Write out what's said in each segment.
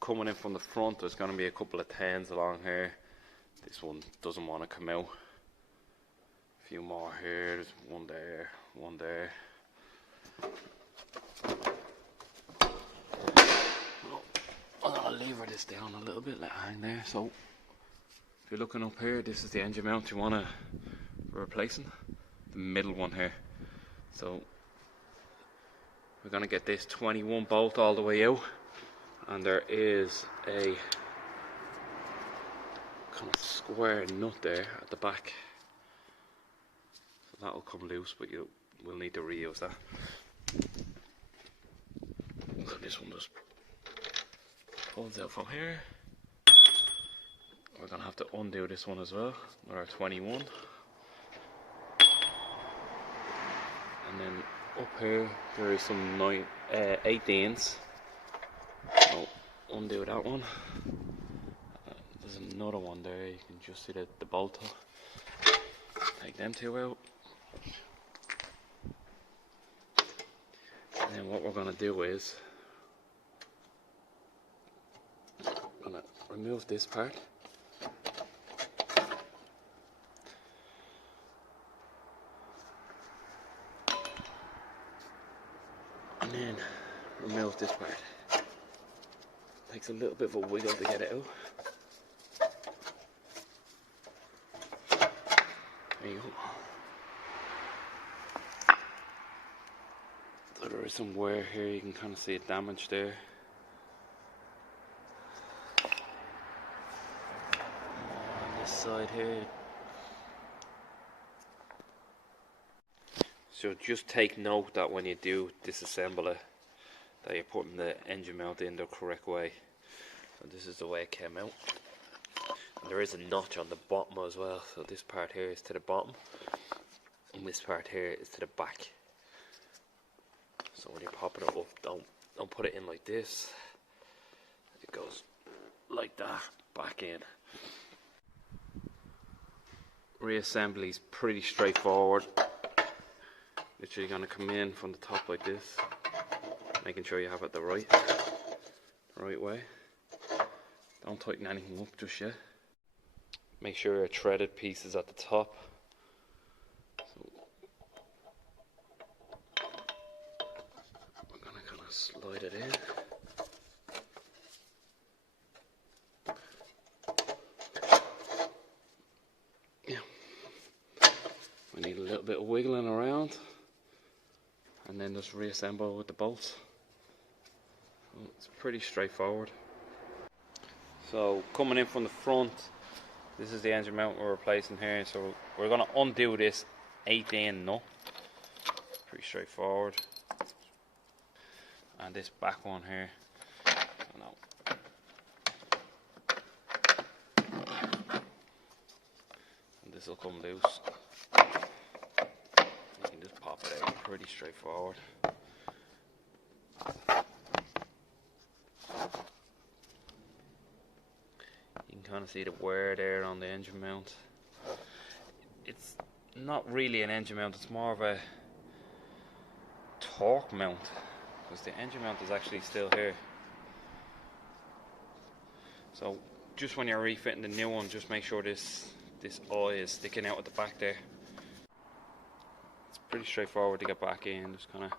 Coming in from the front, there's going to be a couple of 10s along here. This one doesn't want to come out. A few more here, there's one there, one there. I'm going to lever this down a little bit, let it hang there. So if you're looking up here, this is the engine mount you want to replacing, the middle one here. So we're going to get this 21 bolt all the way out, and there is a kind of square nut there at the back, so that'll come loose, but you will need to reuse that. So this one just pulls out from here. We're going to have to undo this one as well with our 21. And then up here there is some 18s. So undo that one. There's another one there, you can just see the bolt. Take them two out. And then what we're going to do is I'm going to remove this part. And then remove this part. Takes a little bit of a wiggle to get it out. There you go. So there is some wear here, you can kind of see it damaged there. On this side here. So just take note that when you do disassemble it, that you're putting the engine mount in the correct way. So this is the way it came out. And there is a notch on the bottom as well, so this part here is to the bottom and this part here is to the back. So when you're popping it up, don't put it in like this. It goes like that, back in. Reassembly is pretty straightforward. Literally going to come in from the top like this, making sure you have it the right way. Don't tighten anything up just yet. Make sure your threaded piece is at the top. So we're going to kind of slide it in. Yeah. We need a little bit of wiggling around, and then just reassemble with the bolts. So it's pretty straightforward. So coming in from the front, this is the engine mount we're replacing here. So we're going to undo this 18 nut. Pretty straightforward. And this back one here. And this will come loose. You can just pop it out. Pretty straightforward. You can kind of see the wear there on the engine mount. It's not really an engine mount, it's more of a torque mount, because the engine mount is actually still here. So just when you're refitting the new one, just make sure this eye is sticking out at the back there. It's pretty straightforward to get back in, just kind of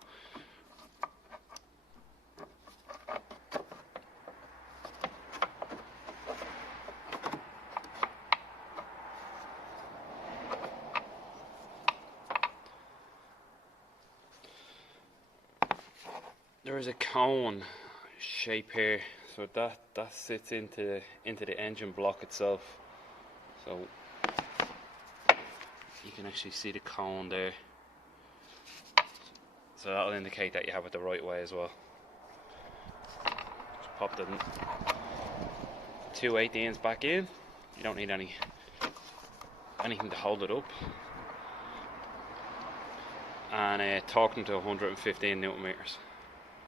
there is a cone shape here, so that sits into the engine block itself. So you can actually see the cone there. So that'll indicate that you have it the right way as well. Just pop the two 18s back in. You don't need anything to hold it up. And torque them to 115 Newton meters.